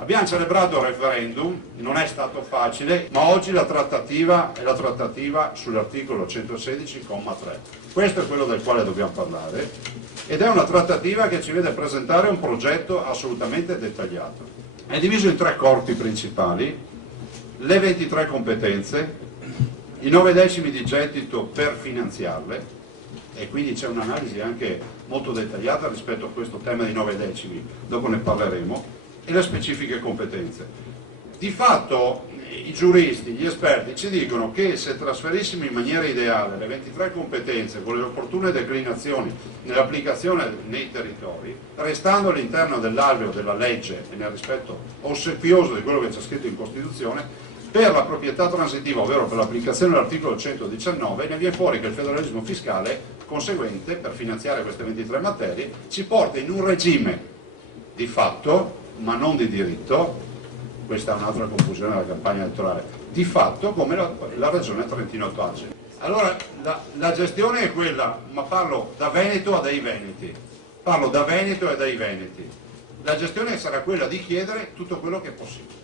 Abbiamo celebrato il referendum, non è stato facile, ma oggi la trattativa è la trattativa sull'articolo 116,3. Questo è quello del quale dobbiamo parlare ed è una trattativa che ci vede presentare un progetto assolutamente dettagliato. È diviso in 3 corpi principali, le 23 competenze, i 9 decimi di gettito per finanziarle, e quindi c'è un'analisi anche molto dettagliata rispetto a questo tema dei 9 decimi, dopo ne parleremo, e le specifiche competenze. Di fatto i giuristi, gli esperti ci dicono che se trasferissimo in maniera ideale le 23 competenze con le opportune declinazioni nell'applicazione nei territori, restando all'interno dell'alveo della legge e nel rispetto ossequioso di quello che c'è scritto in Costituzione, per la proprietà transitiva, ovvero per l'applicazione dell'articolo 119, ne viene fuori che il federalismo fiscale conseguente, per finanziare queste 23 materie, ci porta in un regime di fatto, ma non di diritto, questa è un'altra confusione della campagna elettorale, di fatto come la regione Trentino-Alto Adige. Allora la gestione è quella, ma parlo da Veneto a dei Veneti, parlo da Veneto e dai Veneti. La gestione sarà quella di chiedere tutto quello che è possibile.